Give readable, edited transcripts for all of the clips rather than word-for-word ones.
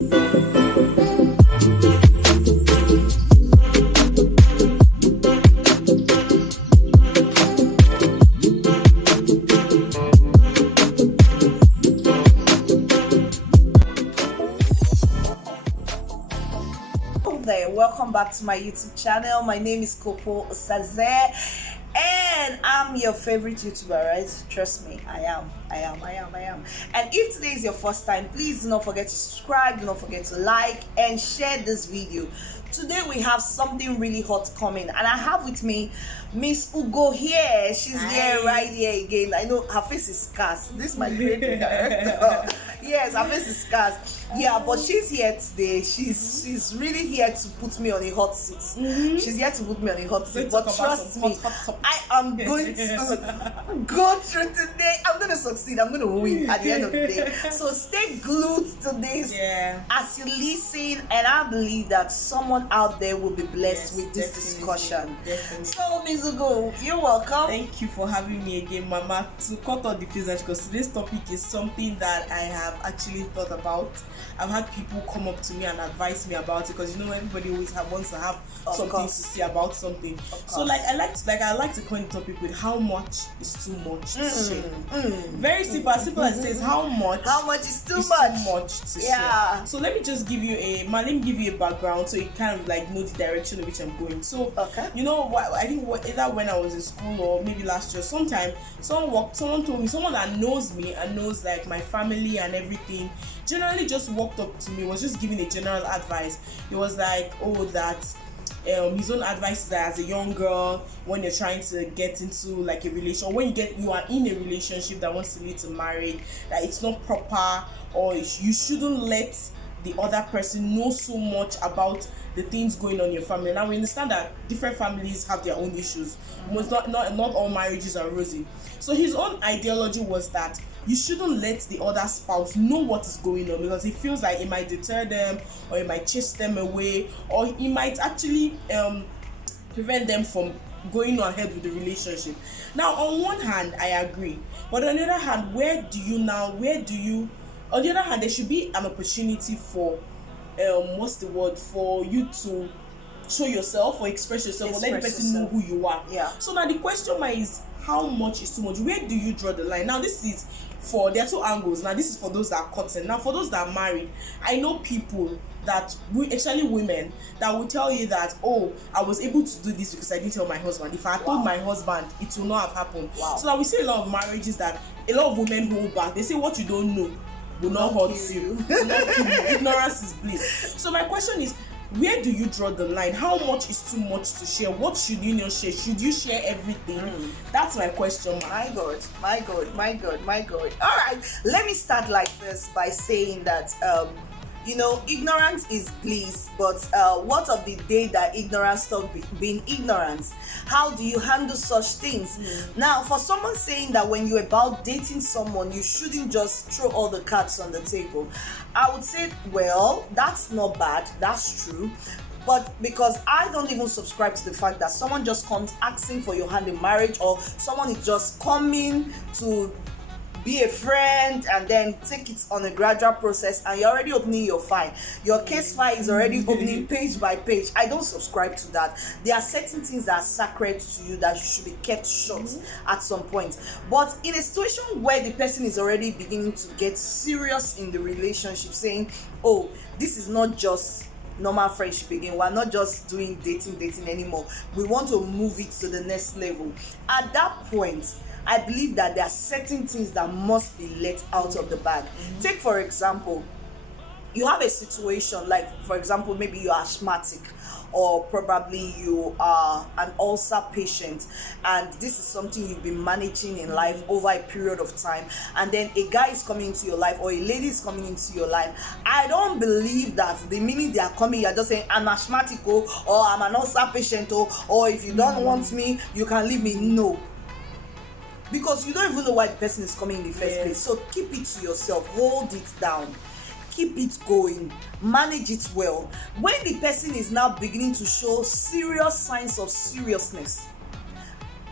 Welcome back to my YouTube channel. My name is Kopo Osaze and I'm your favorite YouTuber, right? Trust me, I am. And if today is your first time, please do not forget to subscribe, do not forget to like and share this video. Today we have something really hot coming, and I have with me Miss Ugo here. She's here, right here again. I know her face is scarce. This is my great director. Yes, her face is scarce. Yeah, but she's here today. She's really here to put me on a hot seat. She's here to put me on a hot seat. But trust me, I am going to go through today. I'm going to succeed. I'm going to win at the end of the day. So stay glued to this as you listen, and I believe that someone out there will be blessed with this discussion. Definitely. So Ms. Ugo, you're welcome. Thank you for having me again, Mama. To cut off the business, because today's topic is something that I have actually thought about. I've had people come up to me and advise me about it, because everybody always wants to have something to say about something. So I like to coin the topic with how much is too much to share. Very simple. As simple as it says, how much is too much to share. So let me give you a background so you kind of know the direction in which I'm going. So I think either when I was in school or maybe last year, sometime someone told me, someone that knows me and knows my family and everything, generally just walked up to me, was just giving a general advice. It was his own advice is that as a young girl, when you're trying to get into a relation, when you are in a relationship that wants to lead to marriage, that it's not proper, or you shouldn't let the other person know so much about the things going on in your family. Now we understand that different families have their own issues. Not all marriages are rosy. So his own ideology was that you shouldn't let the other spouse know what is going on, because he feels like it might deter them, or it might chase them away, or it might actually prevent them from going ahead with the relationship. Now on one hand I agree, but on the other hand, on the other hand, there should be an opportunity for for you to show yourself or express yourself, or let the person know who you are. So now the question is, how much is too much? Where do you draw the line? Now there are two angles. Now this is for those that are cutting. Now for those that are married, I know people especially women, that will tell you that, I was able to do this because I didn't tell my husband. If I had told my husband, it will not have happened. So now we see a lot of marriages that a lot of women hold back. They say what you don't know will not hurt you. Ignorance is bliss. So my question is, where do you draw the line? How much is too much to share? What should you not share? Should you share everything? That's my question. My God. All right, let me start like this by saying that ignorance is bliss, but what of the day that ignorance stopped being ignorance? How do you handle such things? Now, for someone saying that when you're about dating someone, you shouldn't just throw all the cards on the table, I would say, well, that's not bad, that's true. But because I don't even subscribe to the fact that someone just comes asking for your hand in marriage, or someone is just coming to be a friend and then take it on a gradual process, and you're already opening your file. Your case file is already opening page by page. I don't subscribe to that. There are certain things that are sacred to you that you should be kept short at some point. But in a situation where the person is already beginning to get serious in the relationship, saying, this is not just normal friendship again, we're not just doing dating anymore, we want to move it to the next level. At that point, I believe that there are certain things that must be let out of the bag. Take for example, you have a situation for example, maybe you are asthmatic, or probably you are an ulcer patient, and this is something you've been managing in life over a period of time, and then a guy is coming into your life, or a lady is coming into your life. I don't believe that the minute they are coming, you're just saying, I'm asthmatic, or I'm an ulcer patient, or if you don't want me, you can leave me. No, because you don't even know why the person is coming in the first place. So keep it to yourself, hold it down, keep it going, manage it well. When the person is now beginning to show serious signs of seriousness,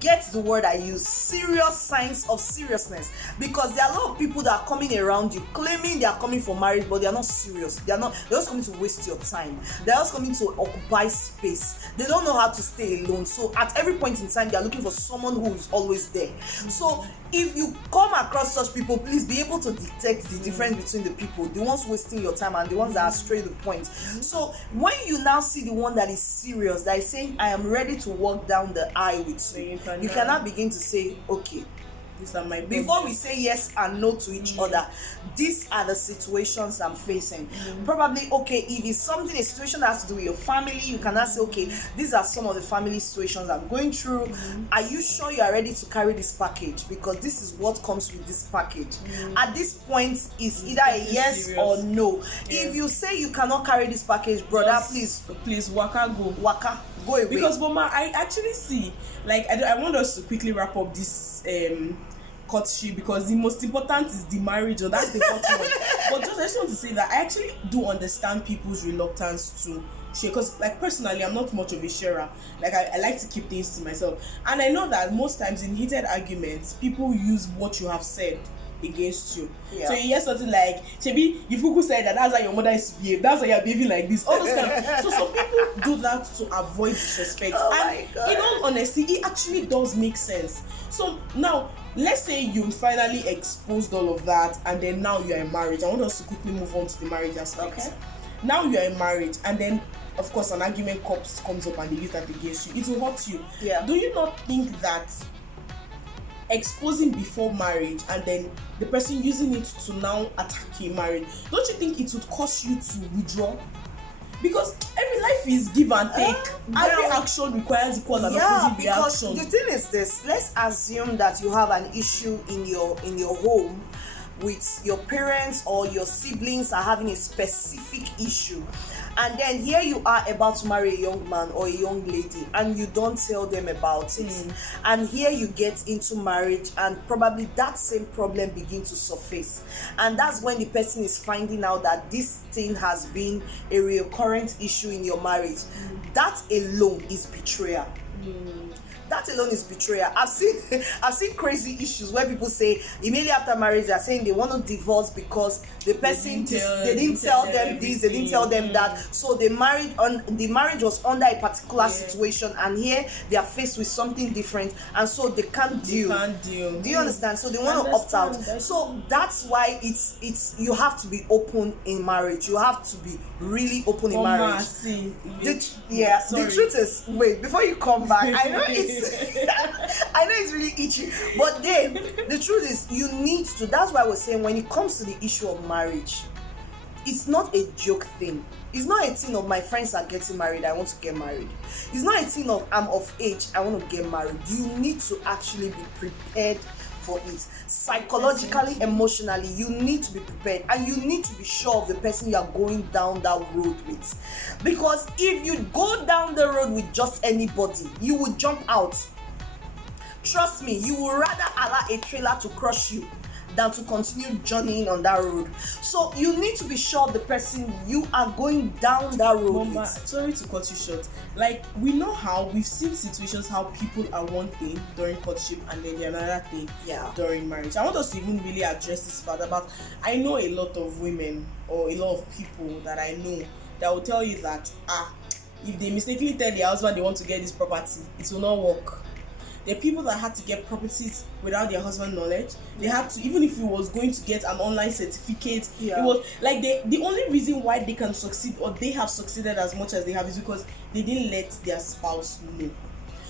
get the word I use, serious signs of seriousness, because there are a lot of people that are coming around you claiming they are coming for marriage, but they are not serious. They're just coming to waste your time. They're just coming to occupy space. They don't know how to stay alone. So at every point in time, they are looking for someone who is always there. So if you come across such people, please be able to detect the difference between the people, the ones wasting your time and the ones that are straight to the point. So when you now see the one that is serious, that is saying, I am ready to walk down the aisle with you, you cannot begin to say, okay, these are my before we say yes and no to each other, these are the situations I'm facing. Probably, okay, if it's something, a situation that has to do with your family, you cannot say, okay, these are some of the family situations I'm going through. Are you sure you are ready to carry this package? Because this is what comes with this package. At this point, it's either a yes serious or no. If you say you cannot carry this package, brother, please waka go away. Because Mama, I actually see, like, I want us to quickly wrap up this courtship, because the most important is the marriage, or that's the fourth one. But I just want to say that I actually do understand people's reluctance to share, because, like, personally, I'm not much of a sharer. Like, I like to keep things to myself, and I know that most times in heated arguments, people use what you have said against you. So you hear something like, Shebi, if Kuku said that's how your mother is to behave, that's why you're behaving like this, all those kind of. So some people do that to avoid disrespect. And in all honesty, it actually does make sense. So now, let's say you finally exposed all of that, and then now you are in marriage. I want us to quickly move on to the marriage aspect. Okay. Now you are in marriage, and then of course an argument comes up and they use that against you. It will hurt you. Do you not think that exposing before marriage and then the person using it to now attack a marriage, don't you think it would cause you to withdraw? Because every life is give and take. Every action requires equal and opposite reaction. The thing is this: let's assume that you have an issue in your home with your parents, or your siblings are having a specific issue, and then here you are about to marry a young man or a young lady, and you don't tell them about it, and here you get into marriage, and probably that same problem begins to surface, and that's when the person is finding out that this thing has been a recurrent issue in your marriage. That alone is betrayal. That alone is betrayal. I've seen crazy issues where people say immediately after marriage they're saying they want to divorce because the person they didn't tell them this, they didn't tell them that. So the marriage was under a particular situation, and here they are faced with something different, and so they can't deal. Do you understand? So they want to opt out. So that's why it's you have to be open in marriage. You have to be really open in marriage. The truth is, wait, before you come back, I know it's really itchy, but then the truth is you need to. That's why I was saying, when it comes to the issue of marriage, it's not a joke thing. It's not a thing of my friends are getting married, I want to get married. It's not a thing of I'm of age, I want to get married. You need to actually be prepared for it. Psychologically, emotionally, you need to be prepared, and you need to be sure of the person you are going down that road with. Because if you go down the road with just anybody, you will jump out. Trust me, you would rather allow a trailer to crush you than to continue journeying on that road. So you need to be sure of the person you are going down that road Mama, with. Sorry to cut you short. Like, we know how we've seen situations how people are one thing during courtship and then they're another thing during marriage. I want us to even really address this further, but I know a lot of women or a lot of people that I know that will tell you that if they mistakenly tell their husband they want to get this property, it will not work. There are people that had to get properties without their husband's knowledge. They had to, even if he was going to get an online certificate, it was like the only reason why they can succeed, or they have succeeded as much as they have, is because they didn't let their spouse know.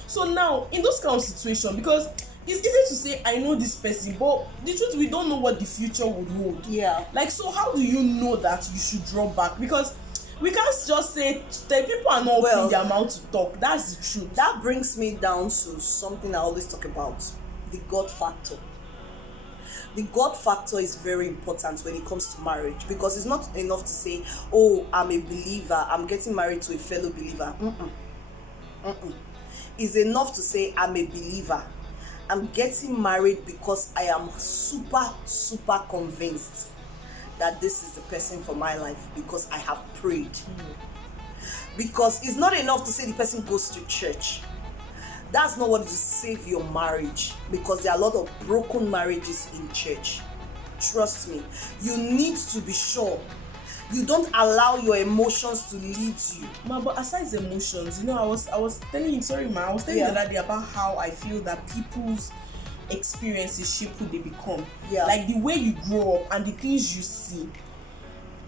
So now, in those kind of situations, because it's easy to say I know this person, but the truth, we don't know what the future would hold. Like, so how do you know that you should draw back? Because we can't just say the people are not opening their mouth to talk. That's the truth. That brings me down to something I always talk about: the God factor. The God factor is very important when it comes to marriage, because it's not enough to say, oh, I'm a believer, I'm getting married to a fellow believer. It's enough to say I'm a believer, I'm getting married because I am super convinced that this is the person for my life, because I have prayed. Because it's not enough to say the person goes to church. that's not what will save your marriage, because there are a lot of broken marriages in church. Trust me, you need to be sure you don't allow your emotions to lead you. Ma, but aside emotions, I was telling you, sorry ma, I was telling you the other day about how I feel that people's experiences shape who they become. Like the way you grow up and the things you see,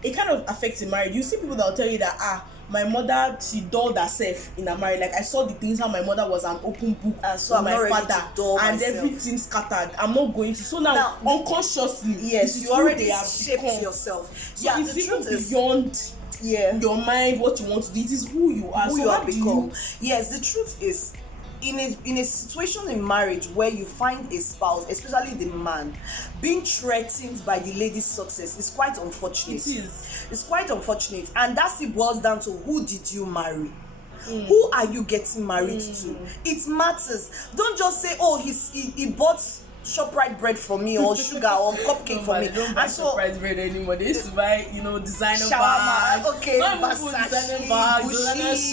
it kind of affects a marriage. You see people that will tell you that my mother, she dulled herself in a marriage. Like I saw the things how my mother was an open book, and so my father, and everything scattered. I'm not going to. So now unconsciously, yes, you already have shaped yourself. So it's even beyond your mind what you want to do. It is who you are. Who so you have become. Yes, the truth is, in a situation in marriage where you find a spouse, especially the man, being threatened by the lady's success is quite unfortunate. It is. It's quite unfortunate, and that still boils down to who did you marry. Who are you getting married to? It matters. Don't just say, oh, he bought ShopRite bread for me, or sugar, or cupcake for me. Don't buy ShopRite bread anymore. They used to buy, designer bags. Okay, Versace,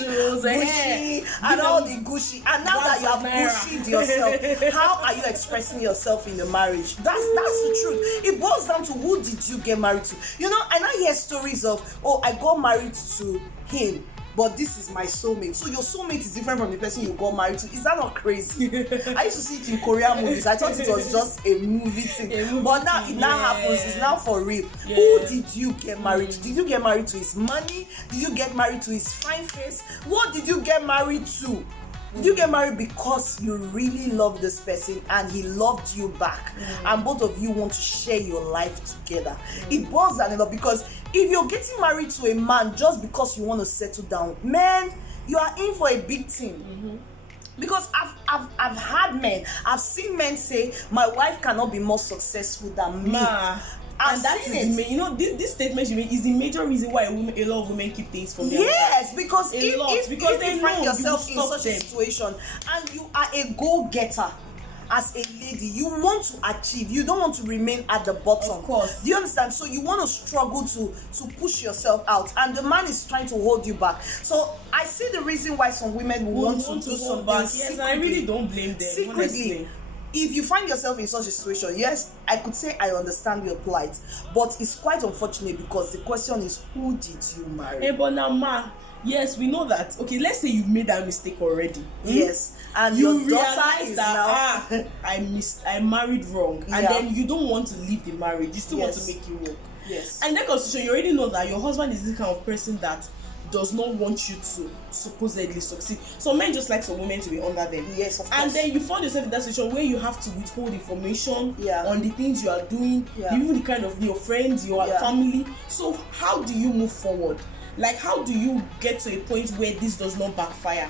Gucci, and all the Gucci. And now that you have Gucci'd yourself, how are you expressing yourself in the marriage? That's the truth. It boils down to who did you get married to. And I hear stories of, oh, I got married to him, but this is my soulmate. So your soulmate is different from the person you got married to. Is that not crazy? I used to see it in Korean movies. I thought it was just a movie thing. But now it now happens. It's now for real. Yeah. Who did you get married to? Did you get married to his money? Did you get married to his fine face? What did you get married to? Did you get married because you really love this person and he loved you back, and both of you want to share your life together? It boils down a lot, because if you're getting married to a man just because you want to settle down, man, you are in for a big thing. Because I've had men, I've seen men say, my wife cannot be more successful than me. And that is this statement you make is the major reason why a lot of women keep things from their yes, because if they you find yourself in such a situation and you are a go-getter as a lady, you want to achieve, you don't want to remain at the bottom. Of course. Do you understand? So you want to struggle to push yourself out, and the man is trying to hold you back. So I see the reason why some women will want to do something. Yes, and I really don't blame them. Secretly. Honestly. If you find yourself in such a situation, yes, I could say I understand your plight, but it's quite unfortunate, because the question is, who did you marry? But now, ma, yes, we know that. Okay, let's say you've made that mistake already. Yes, and you your daughter is that, now I married wrong, and then you don't want to leave the marriage. You still want to make it work. Yes. And that constitution, you already know that your husband is this kind of person that does not want you to supposedly succeed. So men just like some women to be under them. Yes, of course. And then you find yourself in that situation where you have to withhold information on the things you are doing, even the kind of your friends, your family. So how do you move forward? Like, how do you get to a point where this does not backfire?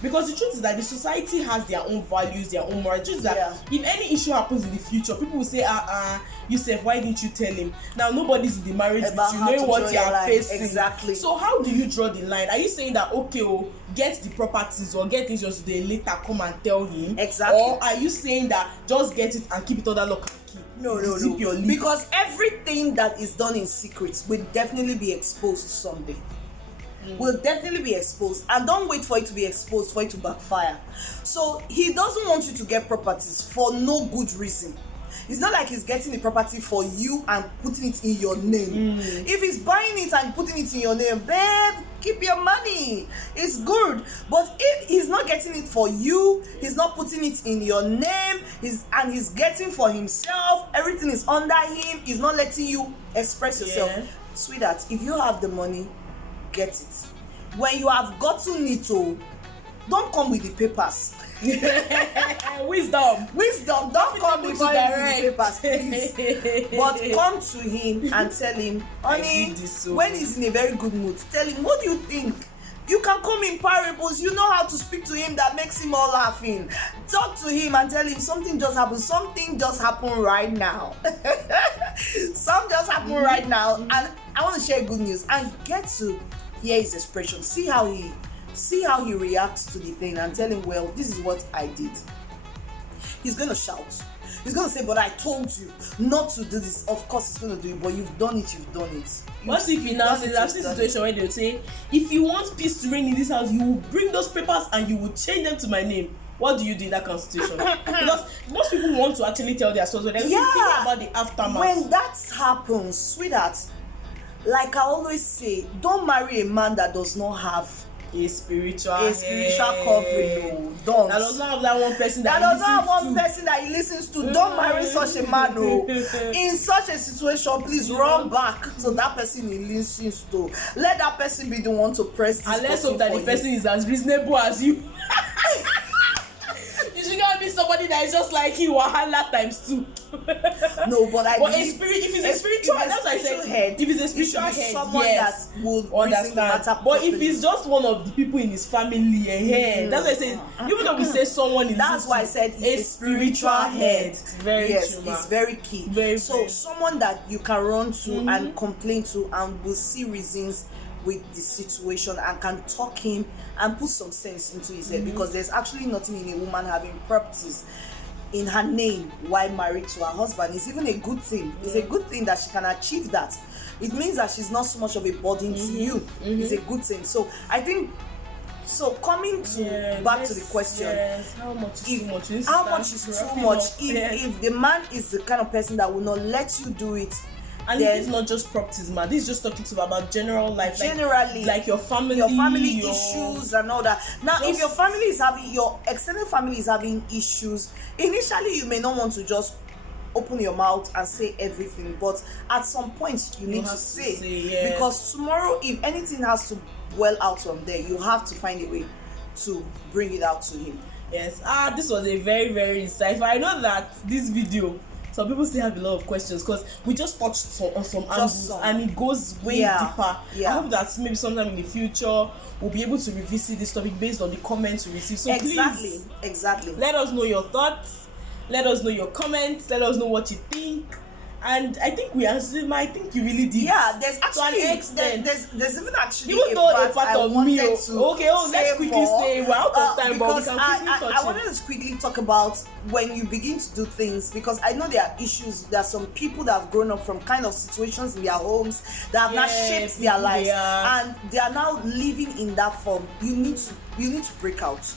Because the truth is that the society has their own values, their own morals. Just that if any issue happens in the future, people will say, Yusuf, why didn't you tell him? Now nobody's in the marriage with you, knowing what you are facing. Exactly. So how do you draw the line? Are you saying that get the properties or get things just then later come and tell him? Exactly. Or are you saying that just get it and keep it under lock and key? No. Because everything that is done in secret will definitely be exposed someday. Will definitely be exposed, and don't wait for it to be exposed for it to backfire. So he doesn't want you to get properties for no good reason. It's not like he's getting the property for you and putting it in your name. If he's buying it and putting it in your name, babe, keep your money. It's good. But if he's not getting it for you, he's not putting it in your name, he's getting for himself, everything is under him, he's not letting you express yourself. Sweetheart, if you have the money, get it. When you have gotten it, don't come with the papers. Wisdom, don't come with the papers, please. But come to him and tell him, honey, when he's in a very good mood, tell him, what do you think? You can come in parables. You know how to speak to him that makes him all laughing. Talk to him and tell him something just happened. Something just happened right now. Something just happened right now. And I want to share good news. And get to hear his expression. See how he reacts to the thing, and tell him, well, this is what I did. He's going to shout. He's going to say, but I told you not to do this. Of course he's going to do it, but you've done it. What if he now says, I've seen a situation where they'll say, if you want peace to reign in this house, you will bring those papers and you will change them to my name. what do you do in that kind of situation? Because most people want to actually tell their story, so they're thinking about the aftermath. When that happens, sweetheart, like I always say, don't marry a man that does not have a spiritual covering. No, don't. That does not have that one person that does not have one person that he listens to. Don't marry such a man. No. In such a situation, please run back to that person he listens to. Let that person be the one to press this button. And let's hope that the person is as reasonable as you. You should not be somebody that is just like you, wahala times 2. No, but I believe if it's a spiritual, that's why I said head, if it's a spiritual head, someone yes, that will understand. But if it's just one of the people in his family, that's why I said, even though we say someone in that's why I said a spiritual head. Very true, it's very key. Very, someone that you can run to and complain to and will see reasons with the situation and can talk him and put some sense into his head, because there's actually nothing in a woman having properties in her name while married to her husband. It's even a good thing. It's a good thing that she can achieve that. It means that she's not so much of a burden to you. It's a good thing. So I think, so coming to back to the question, how much is too much? How much is too much? If the man is the kind of person that will not let you do it, and this is not just properties, man. This is just talking to about general life, generally, like your family issues and all that. Now, if your family is having, your extended family is having issues, initially you may not want to just open your mouth and say everything, but at some point you need to say, because tomorrow, if anything has to well out from there, you have to find a way to bring it out to him. Yes. This was a very, very insightful. I know that this video, some people still have a lot of questions because we just touched on some angles and it goes way deeper. I hope that maybe sometime in the future we'll be able to revisit this topic based on the comments we receive. So please, let us know your thoughts, let us know your comments, let us know what you think. And I think I think you really did. Yeah, there's actually there's even actually even though a part of me. Let's quickly say we're out of time, but we can quickly touch I wanted to quickly talk about when you begin to do things, because I know there are issues. There are some people that have grown up from kind of situations in their homes that have not shaped their lives, and they are now living in that form. You need to break out.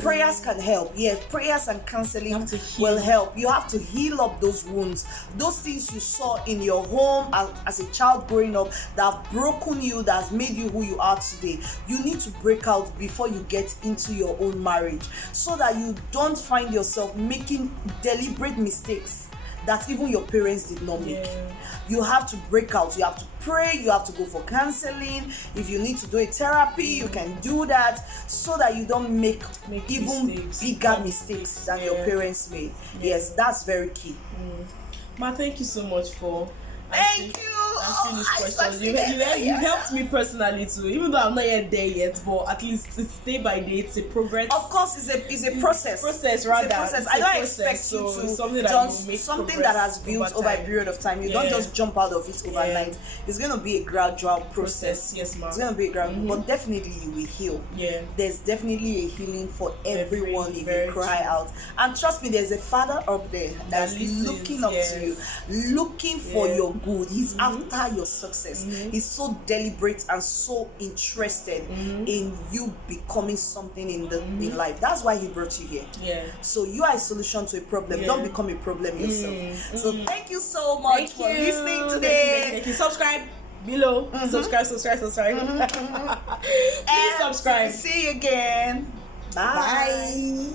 Prayers can help. Yes, prayers and counseling will help. You have to heal up those wounds, those things you saw in your home as a child growing up that have broken you, that has made you who you are today. You need to break out before you get into your own marriage, so that you don't find yourself making deliberate mistakes that even your parents did not make. You have to break out. You have to pray. You have to go for counseling. If you need to do a therapy, you can do that, so that you don't make even bigger mistakes than your parents made. Yes, that's very key. Ma, thank you so much for answering these questions. You helped me personally too, even though I'm not yet there yet, but at least it's day by day. It's a progress. Of course, it's a process. I don't expect you to something that has built over a period of time. You don't just jump out of it overnight. It's going to be a gradual process. Yes, ma'am. It's going to be a gradual, but definitely you will heal. There's definitely a healing for everyone if you cry out. And trust me, there's a father up there that's looking up to you, looking for your good. He's after your success. He's so deliberate and so interested in you becoming something in life. That's why he brought you here. So you are a solution to a problem. Don't become a problem yourself. So thank you so much for listening today. Thank you. Subscribe below. Subscribe. Please subscribe. See you again. Bye.